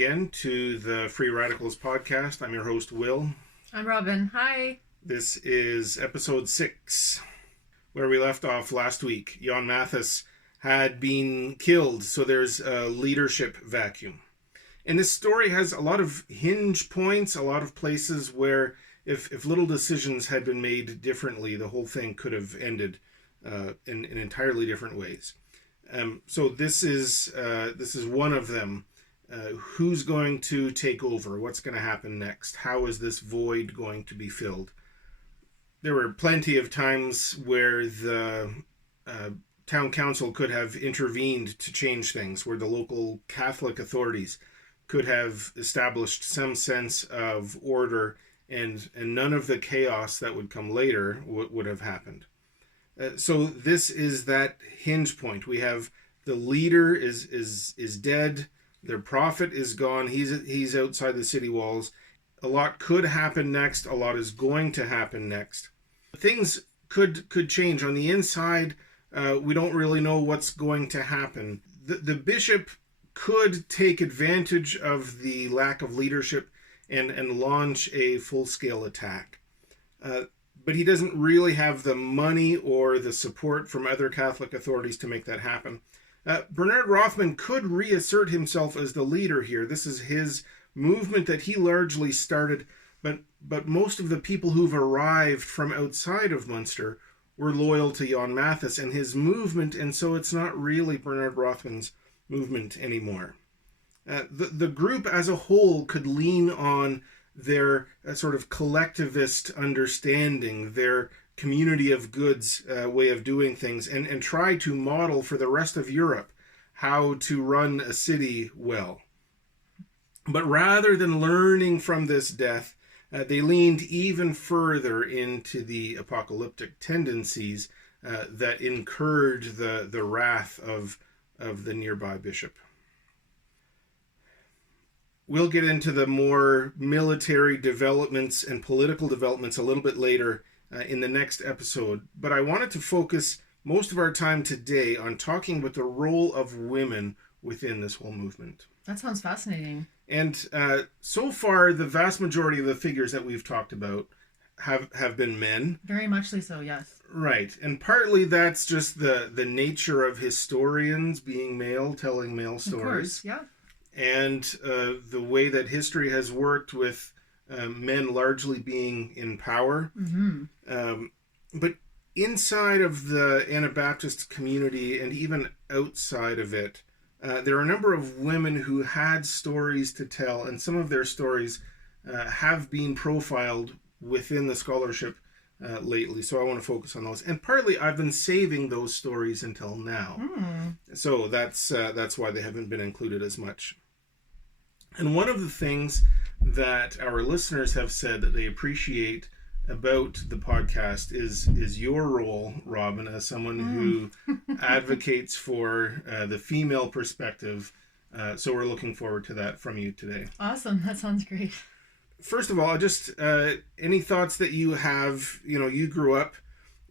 again to the Free Radicals podcast. I'm your host, Will. I'm Robin. Hi. This is episode 6, where we left off last week. Jan Mathis had been killed, so there's a leadership vacuum. And this story has a lot of hinge points, a lot of places where if little decisions had been made differently, the whole thing could have ended in entirely different ways. So this is one of them. Who's going to take over? What's going to happen next? How is this void going to be filled? There were plenty of times where the town council could have intervened to change things, where the local Catholic authorities could have established some sense of order, and none of the chaos that would come later would have happened. So this is that hinge point. We have the leader is dead. Their prophet is gone. He's outside the city walls. A lot could happen next. A lot is going to happen next. Things could change. On the inside, we don't really know what's going to happen. The bishop could take advantage of the lack of leadership and launch a full-scale attack. But he doesn't really have the money or the support from other Catholic authorities to make that happen. Bernard Rothman could reassert himself as the leader here. This is his movement that he largely started, but most of the people who've arrived from outside of Munster were loyal to Jan Mathis and his movement, and so it's not really Bernard Rothman's movement anymore. The group as a whole could lean on their sort of collectivist understanding, their community of goods way of doing things, and try to model for the rest of Europe how to run a city well. But rather than learning from this death, they leaned even further into the apocalyptic tendencies that incurred the wrath of the nearby bishop. We'll get into the more military developments and political developments a little bit later in the next episode, but I wanted to focus most of our time today on talking about the role of women within this whole movement. That sounds fascinating. And so far, the vast majority of the figures that we've talked about have been men. Very muchly so, yes. Right. And partly that's just the nature of historians being male, telling male stories. Of course, yeah. And the way that history has worked with men largely being in power. Mm-hmm. But inside of the Anabaptist community and even outside of it, there are a number of women who had stories to tell, and some of their stories have been profiled within the scholarship lately. So I want to focus on those. And partly I've been saving those stories until now. So that's why they haven't been included as much. And one of the things that our listeners have said that they appreciate about the podcast is your role, Robin, as someone who advocates for the female perspective. So we're looking forward to that from you today. Awesome. That sounds great. First of all, just any thoughts that you have. You grew up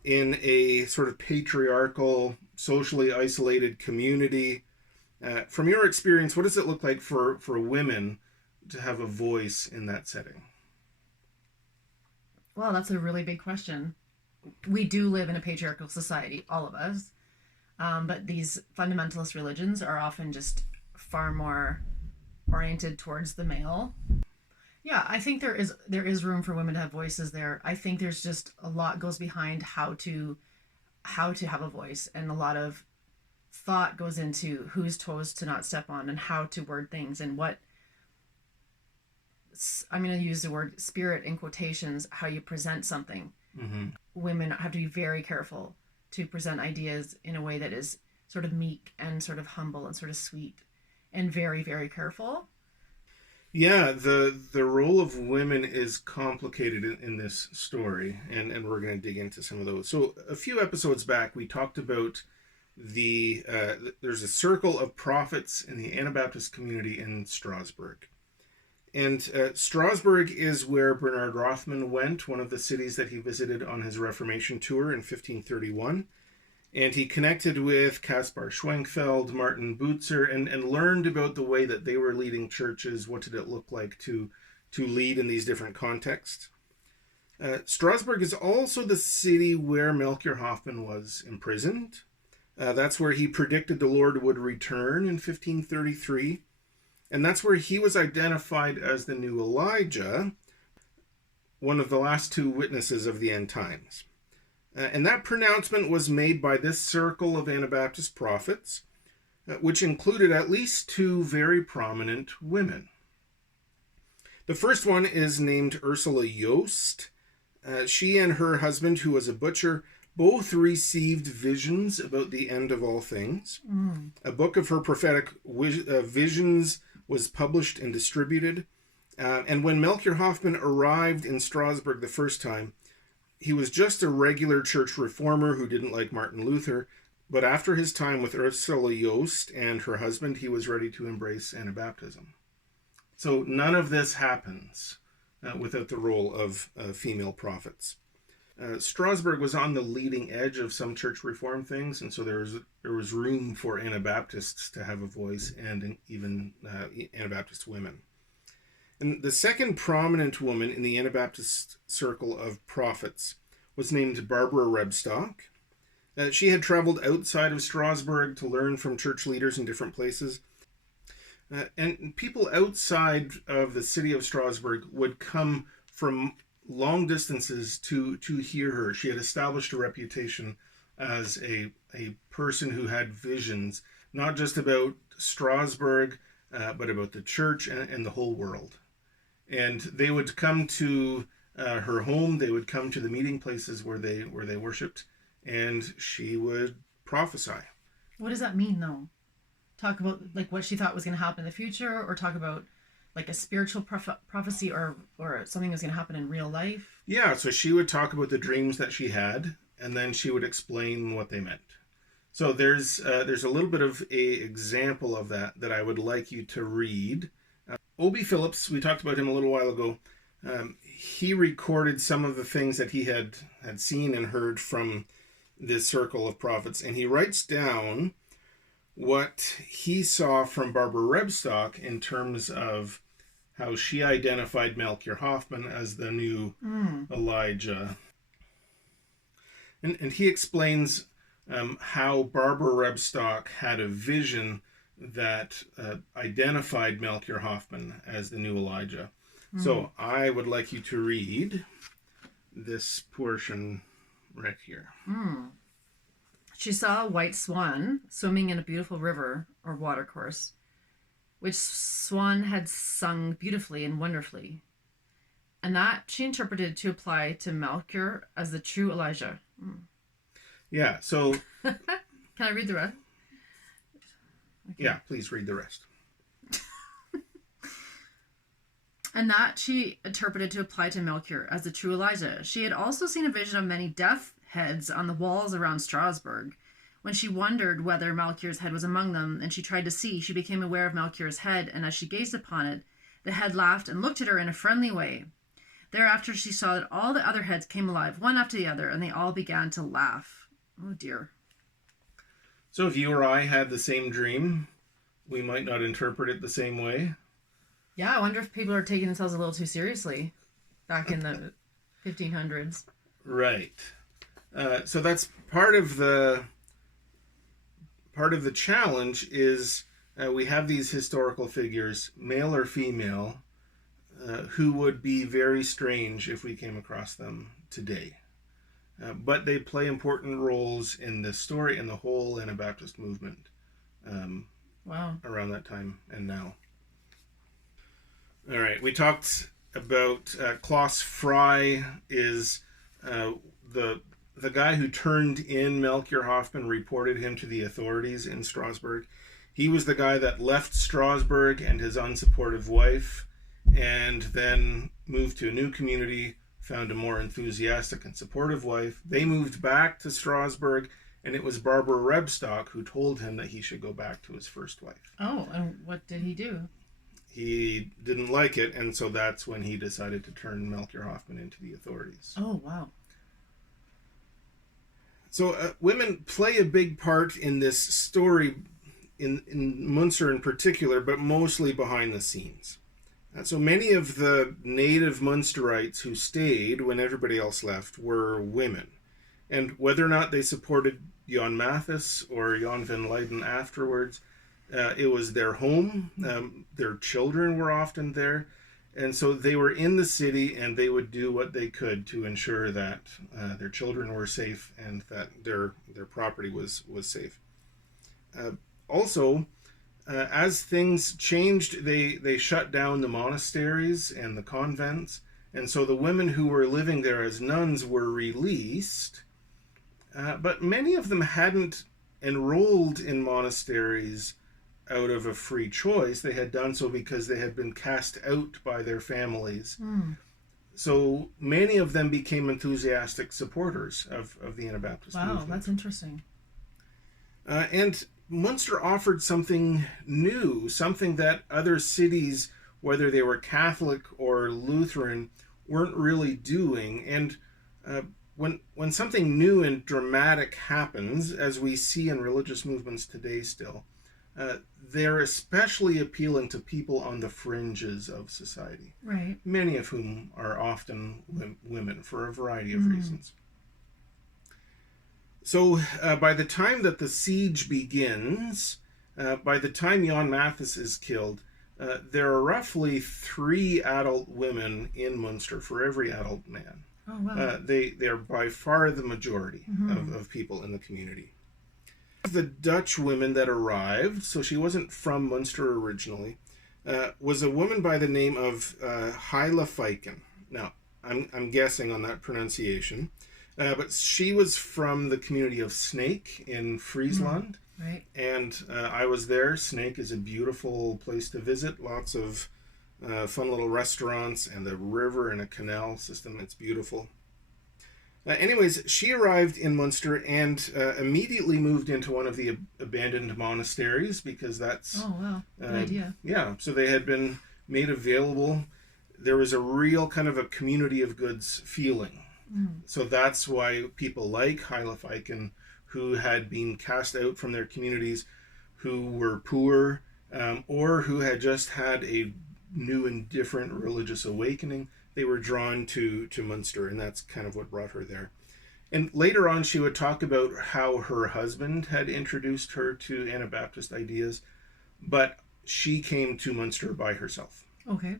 in a sort of patriarchal, socially isolated community. From your experience, what does it look like for women to have a voice in that setting? Well, that's a really big question. We do live in a patriarchal society, all of us. But these fundamentalist religions are often just far more oriented towards the male. Yeah, I think there is room for women to have voices there. I think there's just a lot goes behind how to have a voice, and a lot of thought goes into whose toes to not step on and how to word things, and what I'm going to use the word spirit in quotations, how you present something. Mm-hmm. Women have to be very careful to present ideas in a way that is sort of meek and sort of humble and sort of sweet, and very, very careful. Yeah, the role of women is complicated in this story, and we're going to dig into some of those. So a few episodes back, we talked about there's a circle of prophets in the Anabaptist community in Strasbourg. And Strasbourg is where Bernard Rothman went, one of the cities that he visited on his Reformation tour in 1531. And he connected with Kaspar Schwenkfeld, Martin Butzer, and learned about the way that they were leading churches. What did it look like to lead in these different contexts? Strasbourg is also the city where Melchior Hoffman was imprisoned. That's where he predicted the Lord would return in 1533. And that's where he was identified as the new Elijah, one of the last two witnesses of the end times. And that pronouncement was made by this circle of Anabaptist prophets, which included at least two very prominent women. The first one is named Ursula Joost. She and her husband, who was a butcher, both received visions about the end of all things. A book of her prophetic visions was published and distributed. And when Melchior Hoffman arrived in Strasbourg the first time, he was just a regular church reformer who didn't like Martin Luther. But after his time with Ursula Joost and her husband, he was ready to embrace Anabaptism. So none of this happens without the role of female prophets. Strasbourg was on the leading edge of some church reform things, and so there was room for Anabaptists to have a voice, and even Anabaptist women. And the second prominent woman in the Anabaptist circle of prophets was named Barbara Rebstock. She had traveled outside of Strasbourg to learn from church leaders in different places. And people outside of the city of Strasbourg would come from long distances to hear her. She had established a reputation as a person who had visions, not just about Strasbourg, but about the church and the whole world. And they would come to her home. They would come to the meeting places where they worshipped, and she would prophesy. What does that mean, though? Talk about like what she thought was going to happen in the future, or talk about like a spiritual prophecy, or something that's going to happen in real life? Yeah, so she would talk about the dreams that she had, and then she would explain what they meant. So there's a little bit of a example of that I would like you to read. Obi Phillips, we talked about him a little while ago. He recorded some of the things that he had seen and heard from this circle of prophets, and he writes down what he saw from Barbara Rebstock in terms of how she identified Melchior Hoffman as the new Elijah. And he explains how Barbara Rebstock had a vision that identified Melchior Hoffman as the new Elijah. So I would like you to read this portion right here. She saw a white swan swimming in a beautiful river or watercourse, which swan had sung beautifully and wonderfully, and that she interpreted to apply to Melchior as the true Elijah. Yeah, so... Can I read the rest? Okay. Yeah, please read the rest. And that she interpreted to apply to Melchior as the true Elijah. She had also seen a vision of many death heads on the walls around Strasbourg. When she wondered whether Melchior's head was among them, and she tried to see, she became aware of Melchior's head, and as she gazed upon it, the head laughed and looked at her in a friendly way. Thereafter she saw that all the other heads came alive, one after the other, and they all began to laugh. Oh dear. So if you or I had the same dream, we might not interpret it the same way. Yeah, I wonder if people are taking themselves a little too seriously back in the 1500s. Right. So that's part of the challenge is we have these historical figures, male or female, who would be very strange if we came across them today. But they play important roles in this story and the whole Anabaptist movement around that time and now. All right, we talked about Klaus Fry is the guy who turned in Melchior Hoffman, reported him to the authorities in Strasbourg. He was the guy that left Strasbourg and his unsupportive wife and then moved to a new community, found a more enthusiastic and supportive wife. They moved back to Strasbourg, and it was Barbara Rebstock who told him that he should go back to his first wife. Oh, and what did he do? He didn't like it, and so that's when he decided to turn Melchior Hoffman into the authorities. Oh, wow. So women play a big part in this story, in Munster in particular, but mostly behind the scenes. So many of the native Munsterites who stayed when everybody else left were women. And whether or not they supported Jan Mathis or Jan van Leyden afterwards, it was their home. Their children were often there. And so they were in the city, and they would do what they could to ensure that their children were safe and that their property was safe. Also, as things changed, they shut down the monasteries and the convents, and so the women who were living there as nuns were released, but many of them hadn't enrolled in monasteries out of a free choice. They had done so because they had been cast out by their families. So many of them became enthusiastic supporters of the Anabaptist movement. Wow, that's interesting. And Munster offered something new, something that other cities, whether they were Catholic or Lutheran, weren't really doing. And when something new and dramatic happens, as we see in religious movements today still, they're especially appealing to people on the fringes of society. Right. Many of whom are often women for a variety of reasons. So by the time that the siege begins, by the time Jan Mathis is killed, there are roughly 3 adult women in Munster for every adult man. Oh, wow. They're by far the majority of people in the community. The Dutch women that arrived, so she wasn't from Munster originally, was a woman by the name of Heile Feiken. Now, I'm guessing on that pronunciation. But she was from the community of Snake in Friesland. Right. And I was there. Snake is a beautiful place to visit. Lots of fun little restaurants and the river and a canal system. It's beautiful. Anyways, she arrived in Munster and immediately moved into one of the abandoned monasteries because that's... Oh, wow. Good idea. Yeah, so they had been made available. There was a real kind of a community of goods feeling. So that's why people like Heile Feiken, who had been cast out from their communities, who were poor, or who had just had a new and different religious awakening, they were drawn to Munster, and that's kind of what brought her there. And later on, she would talk about how her husband had introduced her to Anabaptist ideas, but she came to Munster by herself. Okay.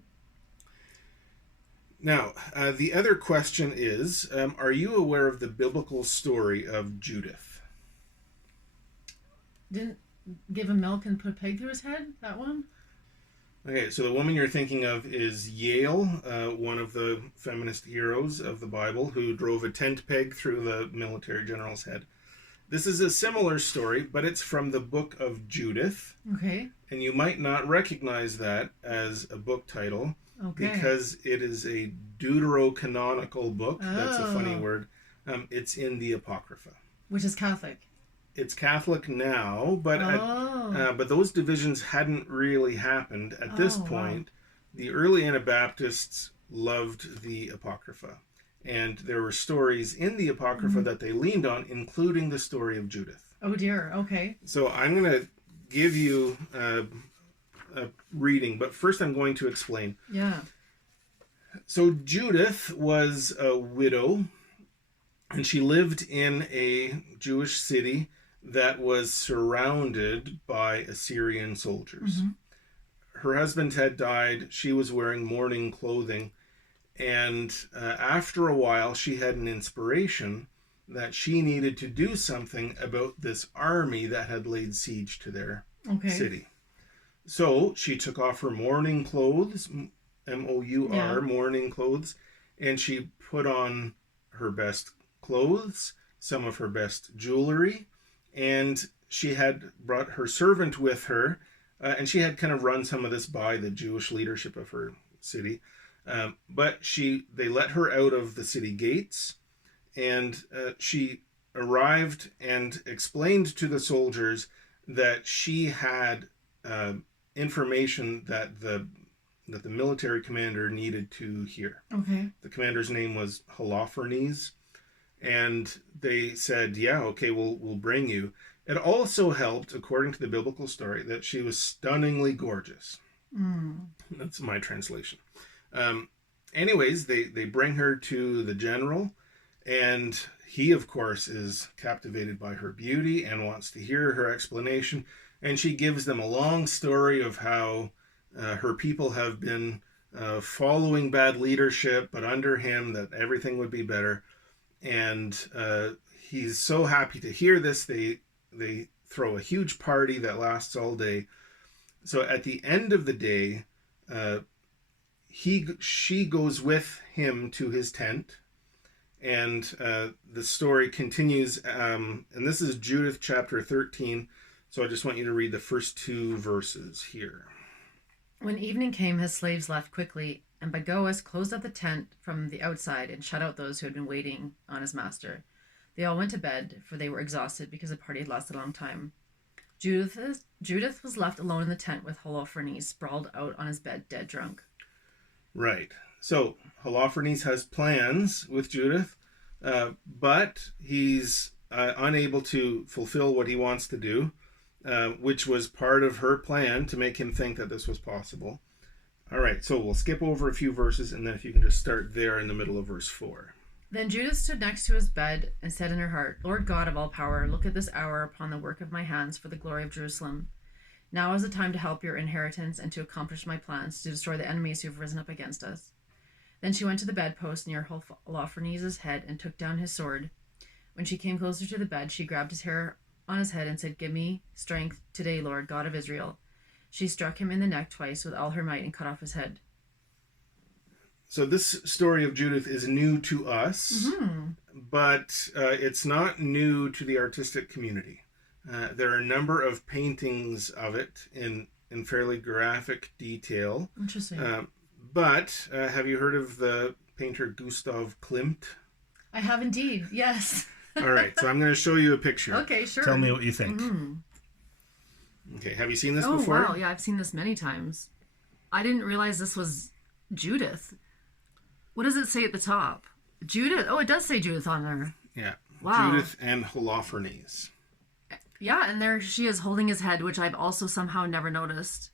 Now, the other question is, are you aware of the biblical story of Judith? Didn't give him milk and put a peg through his head? That one? Okay, so the woman you're thinking of is Yael, one of the feminist heroes of the Bible, who drove a tent peg through the military general's head. This is a similar story, but it's from the book of Judith. Okay. And you might not recognize that as a book title. Okay. Because it is a deuterocanonical book. Oh. That's a funny word. It's in the Apocrypha. Which is Catholic. It's Catholic now, but but those divisions hadn't really happened at this point. Wow. The early Anabaptists loved the Apocrypha. And there were stories in the Apocrypha that they leaned on, including the story of Judith. Oh dear, okay. So I'm going to give you... a reading, but first I'm going to explain. Yeah. So Judith was a widow, and she lived in a Jewish city that was surrounded by Assyrian soldiers. Her husband had died. She was wearing mourning clothing, and after a while she had an inspiration that she needed to do something about this army that had laid siege to their city. So she took off her mourning clothes, M-O-U-R, mourning clothes, and she put on her best clothes, some of her best jewelry, and she had brought her servant with her, and she had kind of run some of this by the Jewish leadership of her city. But they let her out of the city gates, and she arrived and explained to the soldiers that she had... information that the military commander needed to hear. Okay. The commander's name was Holofernes, And they said, yeah, okay, we'll bring you. It also helped, according to the biblical story, that she was stunningly gorgeous. That's my translation. Um, Anyways, they bring her to the general, and he, of course, is captivated by her beauty and wants to hear her explanation. And she gives them a long story of how her people have been following bad leadership, but under him that everything would be better. And he's so happy to hear this. They throw a huge party that lasts all day. So at the end of the day, uh, she goes with him to his tent, and the story continues. And this is Judith chapter 13. So I just want you to read the first 2 verses here. When evening came, his slaves left quickly, and Bagoas closed up the tent from the outside and shut out those who had been waiting on his master. They all went to bed, for they were exhausted because the party had lasted a long time. Judith was left alone in the tent with Holofernes sprawled out on his bed, dead drunk. Right. So Holofernes has plans with Judith, but he's unable to fulfill what he wants to do, which was part of her plan to make him think that this was possible. All right, so we'll skip over a few verses, and then if you can just start there in the middle of verse 4. Then Judith stood next to his bed and said in her heart, Lord God of all power, look at this hour upon the work of my hands for the glory of Jerusalem. Now is the time to help your inheritance and to accomplish my plans, to destroy the enemies who have risen up against us. Then she went to the bedpost near Holofernes' head and took down his sword. When she came closer to the bed, she grabbed his hair on his head and said, Give me strength today, Lord God of Israel. She struck him in the neck twice with all her might and cut off his head. So this story of Judith is new to us, but it's not new to the artistic community. There are a number of paintings of it in fairly graphic detail. Interesting. But have you heard of the painter Gustav Klimt? I have indeed, yes. All right, so I'm going to show you a picture. Okay, sure. Tell me what you think. Okay, have you seen this before? Oh, wow, yeah, I've seen this many times. I didn't realize this was Judith. What does it say at the top? Judith. Oh, it does say Judith on there. Yeah. Wow. Judith and Holofernes. Yeah, and there she is holding his head, which I've also somehow never noticed.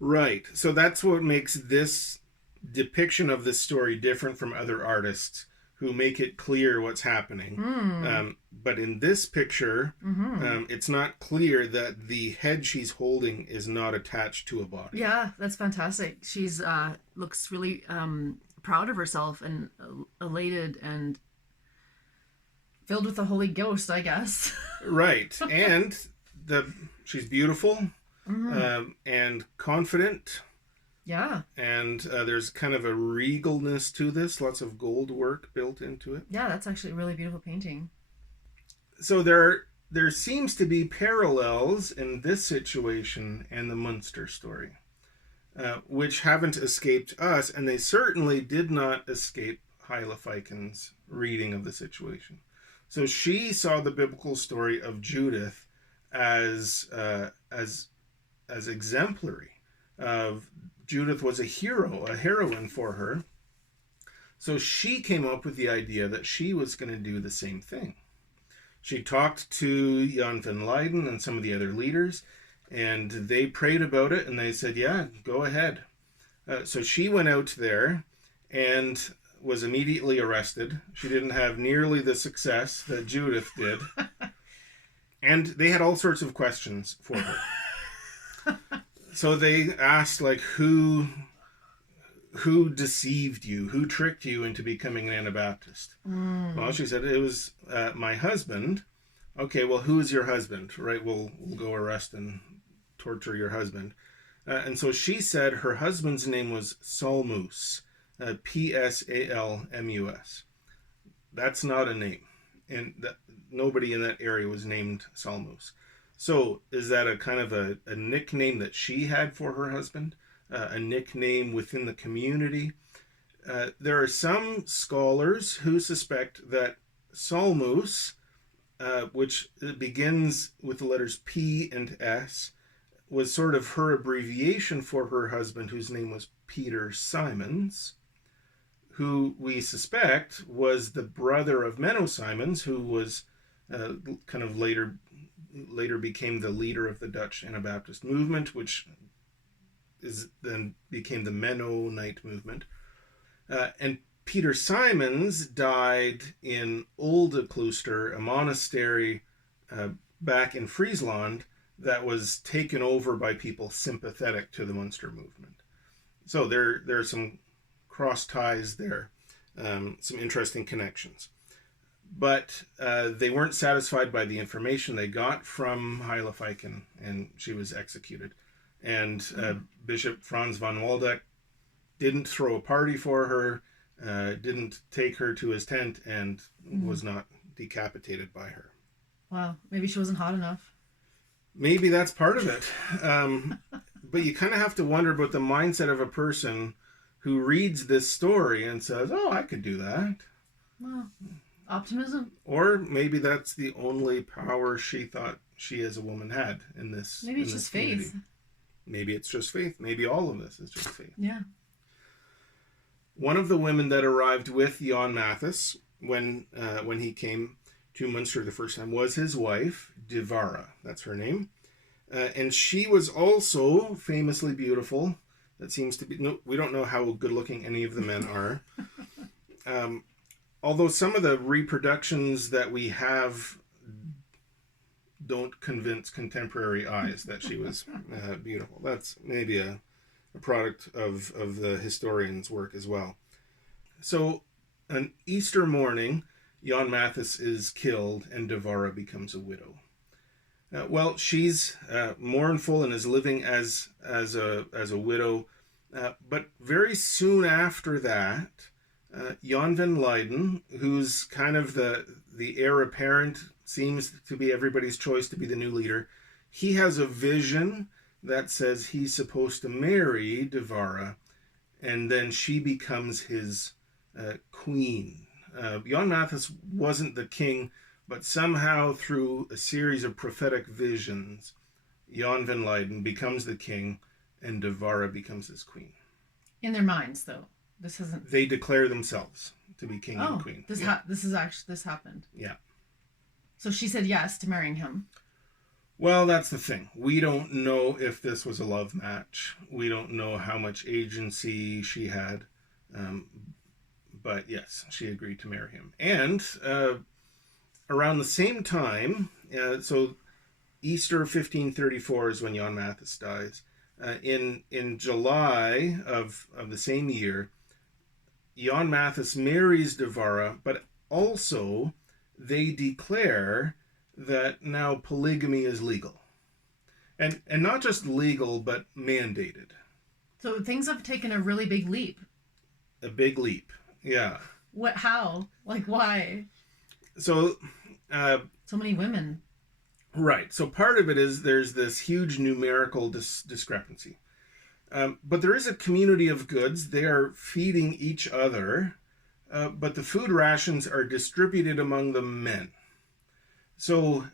Right. So that's what makes this depiction of this story different from other artists who make it clear what's happening. But in this picture, it's not clear that the head she's holding is not attached to a body. Yeah, that's fantastic. She's looks really proud of herself and elated and filled with the Holy Ghost, I guess. Right. And she's beautiful and confident. Yeah. And there's kind of a regalness to this, lots of gold work built into it. Yeah, that's actually a really beautiful painting. So there seems to be parallels in this situation and the Munster story, which haven't escaped us, and they certainly did not escape Hyla Fiken's reading of the situation. So she saw the biblical story of Judith as exemplary. Judith was a hero, a heroine for her. So she came up with the idea that she was going to do the same thing. She talked to Jan van Leyden and some of the other leaders, and they prayed about it, and they said, yeah, go ahead. So she went out there and was immediately arrested. She didn't have nearly the success that Judith did. And they had all sorts of questions for her. So they asked, like, who deceived you? Who tricked you into becoming an Anabaptist? Well, she said, it was my husband. Okay, well, who is your husband? Right, we'll go arrest and torture your husband. And so she said her husband's name was Salmus, Psalmus. That's not a name. And nobody in that area was named Salmus. So is that a kind of a nickname that she had for her husband? A nickname within the community? There are some scholars who suspect that Salmus, which begins with the letters P and S, was sort of her abbreviation for her husband, whose name was Peter Simons. who we suspect was the brother of Menno Simons, who was kind of later became the leader of the Dutch Anabaptist movement, which then became the Mennonite movement. And Peter Simons died in Olde Klooster, a monastery back in Friesland that was taken over by people sympathetic to the Munster movement. So there are some cross ties there, some interesting connections. But they weren't satisfied by the information they got from Heilefeiken, and she was executed. And Bishop Franz von Waldeck didn't throw a party for her, didn't take her to his tent, and was not decapitated by her. Wow, maybe she wasn't hot enough. Maybe that's part of it. But you kind of have to wonder about the mindset of a person who reads this story and says, oh, I could do that. Well, optimism. Or maybe that's the only power she thought she as a woman had in this. Maybe it's just faith. Maybe it's just faith. Maybe all of this is just faith. Yeah. One of the women that arrived with Jan Mathis when he came to Munster the first time was his wife, Divara. That's her name. And she was also famously beautiful. That seems to be... No, we don't know how good looking any of the men are. Although some of the reproductions that we have don't convince contemporary eyes that she was beautiful. That's maybe a product of the historian's work as well. So, an Easter morning, Jan Mathis is killed and Divara becomes a widow. Well, she's mournful and is living as a widow, but very soon after that, Jan van Leyden, who's kind of the heir apparent, seems to be everybody's choice to be the new leader. He has a vision that says he's supposed to marry Divara, and then she becomes his queen. Jan Mathis wasn't the king, but somehow through a series of prophetic visions, Jan van Leyden becomes the king, and Divara becomes his queen. In their minds, though. This isn't. They declare themselves to be king and queen. This this happened. Yeah. So she said yes to marrying him. Well, that's the thing. We don't know if this was a love match. We don't know how much agency she had. But yes, she agreed to marry him. And around the same time, so Easter 1534 is when Jan Mathis dies. In July of the same year, Jan Mathis marries Divara, but also they declare that now polygamy is legal. And not just legal, but mandated. So things have taken a really big leap. A big leap, yeah. What? How? Like, why? So... so many women. Right. So part of it is there's this huge numerical discrepancy. But there is a community of goods. They are feeding each other, but the food rations are distributed among the men. So...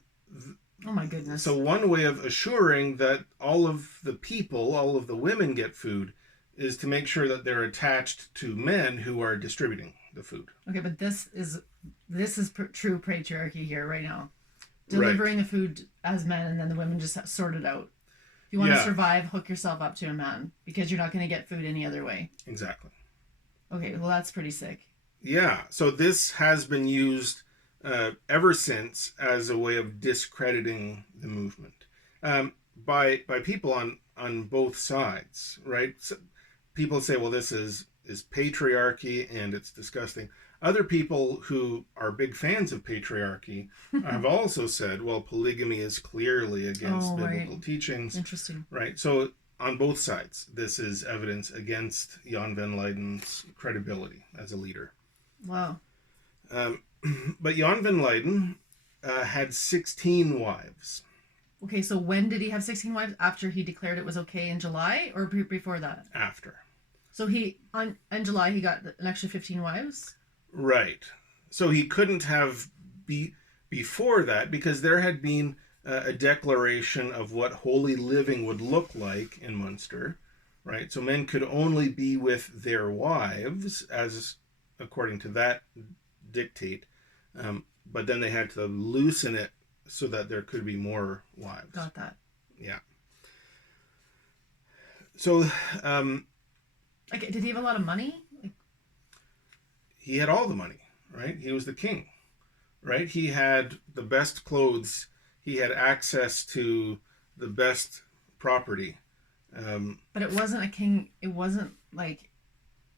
oh my goodness. So one way of assuring that all of the people, all of the women get food, is to make sure that they're attached to men who are distributing the food. Okay, but this is true patriarchy here right now. Delivering the food as men, and then the women just sort it out. If you want to survive, hook yourself up to a man, because you're not going to get food any other way. Exactly. Okay, well, that's pretty sick. Yeah, so this has been used ever since as a way of discrediting the movement by people on both sides, right? So people say, well, this is patriarchy and it's disgusting. Other people who are big fans of patriarchy have also said, well, polygamy is clearly against biblical teachings. Interesting. Right. So on both sides, this is evidence against Jan van Leyden's credibility as a leader. Wow. But Jan van Leyden had 16 wives. Okay, so when did he have 16 wives? After he declared it was okay in July, or before that? After. So in July he got an extra 15 wives? Right. So he couldn't have before that, because there had been a declaration of what holy living would look like in Munster, right? So men could only be with their wives as according to that dictate. But then they had to loosen it so that there could be more wives. Got that. Yeah. So, like, did he have a lot of money? Like, he had all the money, right? He was the king, right? He had the best clothes. He had access to the best property. but it wasn't a king. It wasn't like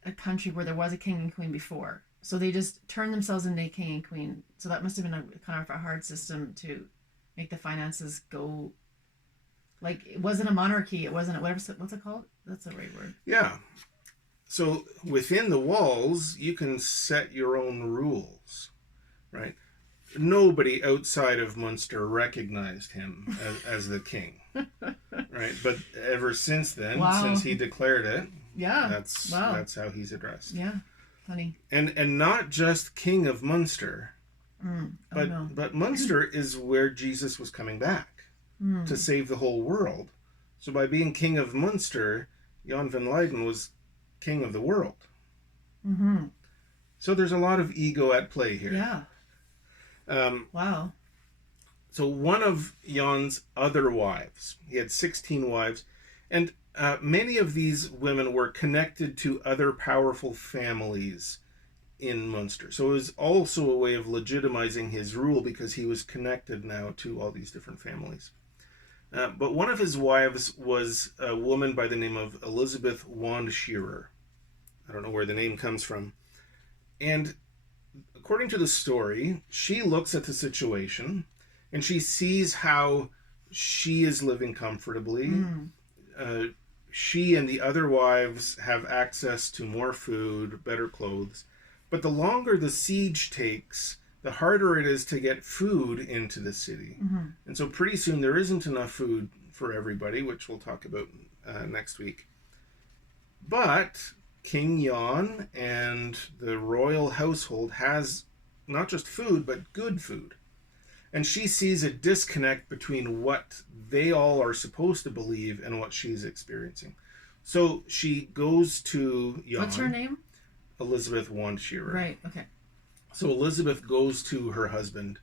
a country where there was a king and queen before. So they just turned themselves into a king and queen. So that must have been a kind of a hard system to make the finances go. Like, it wasn't a monarchy. It wasn't a, whatever. What's it called? That's the right word. Yeah. So within the walls, you can set your own rules, right? Nobody outside of Munster recognized him as the king, right? But ever since then, Wow. since he declared it, Yeah. that's Wow. that's how he's addressed. Yeah. Funny. And not just king of Munster, Oh, no. but Munster is where Jesus was coming back to save the whole world. So by being king of Munster, Jan van Leyden was king of the world. Mm-hmm. So there's a lot of ego at play here. Yeah. Wow. So one of Jan's other wives, he had 16 wives, and many of these women were connected to other powerful families in Munster. So it was also a way of legitimizing his rule because he was connected now to all these different families. But one of his wives was a woman by the name of Elizabeth Wandshearer. I don't know where the name comes from. And according to the story, she looks at the situation and she sees how she is living comfortably. She and the other wives have access to more food, better clothes. But the longer the siege takes, the harder it is to get food into the city. And so pretty soon there isn't enough food for everybody, which we'll talk about next week. But King Jan and the royal household has not just food, but good food. And she sees a disconnect between what they all are supposed to believe and what she's experiencing. So she goes to Jan. What's her name? Elizabeth Wandshearer. Right. Okay. So Elizabeth goes to her husband.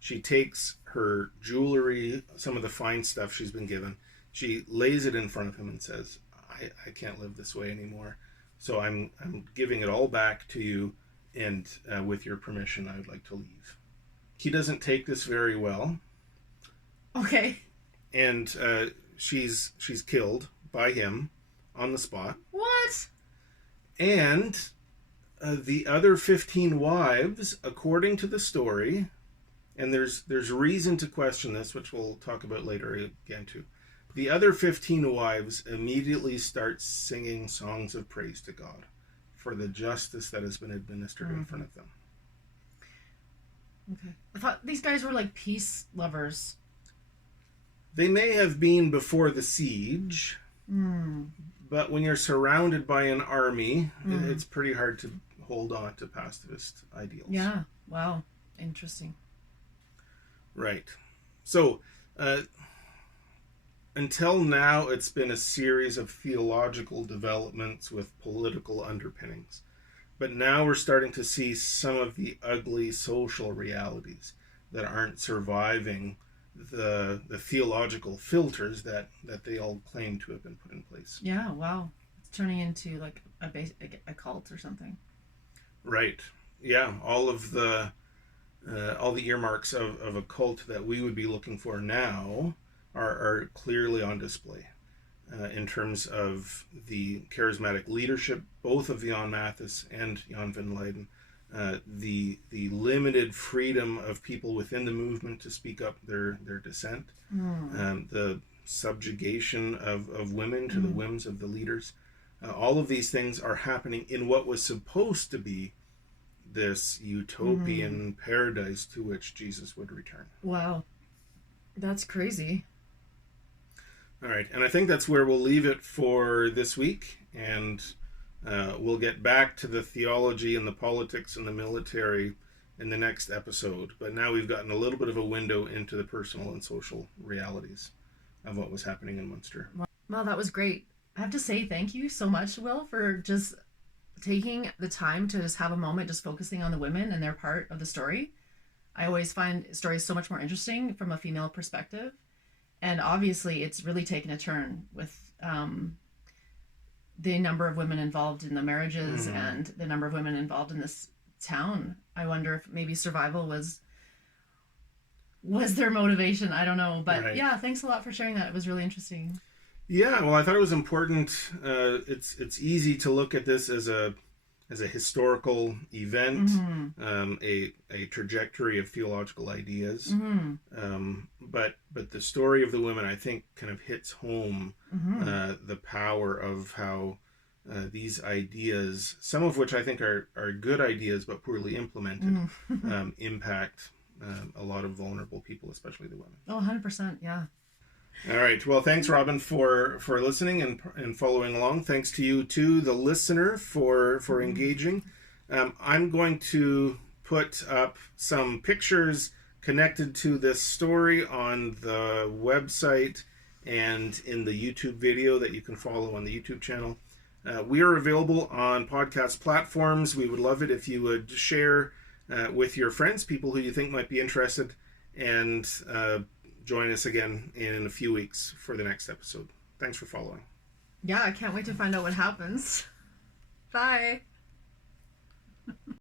She takes her jewelry, some of the fine stuff she's been given. She lays it in front of him and says, I can't live this way anymore. So I'm giving it all back to you, and with your permission, I would like to leave. He doesn't take this very well. Okay. And she's killed by him on the spot. What? And the other 15 wives, according to the story, and there's reason to question this, which we'll talk about later again too. The other 15 wives immediately start singing songs of praise to God for the justice that has been administered in front of them. Okay. I thought these guys were like peace lovers. They may have been before the siege, but when you're surrounded by an army, it's pretty hard to hold on to pacifist ideals. Yeah. Wow. Interesting. Right. So, until now, it's been a series of theological developments with political underpinnings. But now we're starting to see some of the ugly social realities that aren't surviving the theological filters that they all claim to have been put in place. Yeah. Wow. It's turning into like a cult or something. Right. Yeah. All the earmarks of a cult that we would be looking for now are clearly on display in terms of the charismatic leadership, both of Jan Mathis and Jan van Leyden, the limited freedom of people within the movement to speak up their dissent, the subjugation of women to the whims of the leaders. All of these things are happening in what was supposed to be this utopian paradise to which Jesus would return. Wow. That's crazy. All right, and I think that's where we'll leave it for this week, and we'll get back to the theology and the politics and the military in the next episode. But now we've gotten a little bit of a window into the personal and social realities of what was happening in Munster. Well, that was great. I have to say thank you so much, Will, for just taking the time to just have a moment just focusing on the women and their part of the story. I always find stories so much more interesting from a female perspective. And obviously, it's really taken a turn with the number of women involved in the marriages and the number of women involved in this town. I wonder if maybe survival was their motivation. I don't know, but Right. yeah, thanks a lot for sharing that. It was really interesting. Yeah, well, I thought it was important. It's easy to look at this as a historical event, a trajectory of theological ideas. But the story of the women, I think, kind of hits home the power of how these ideas, some of which I think are good ideas but poorly implemented, impact a lot of vulnerable people, especially the women. Oh, 100%, yeah. All right. Well, thanks, Robin, for listening and following along. Thanks to you too, the listener, for engaging. I'm going to put up some pictures connected to this story on the website and in the YouTube video that you can follow on the YouTube channel. We are available on podcast platforms. We would love it if you would share with your friends, people who you think might be interested, and join us again in a few weeks for the next episode. Thanks for following. Yeah, I can't wait to find out what happens. Bye.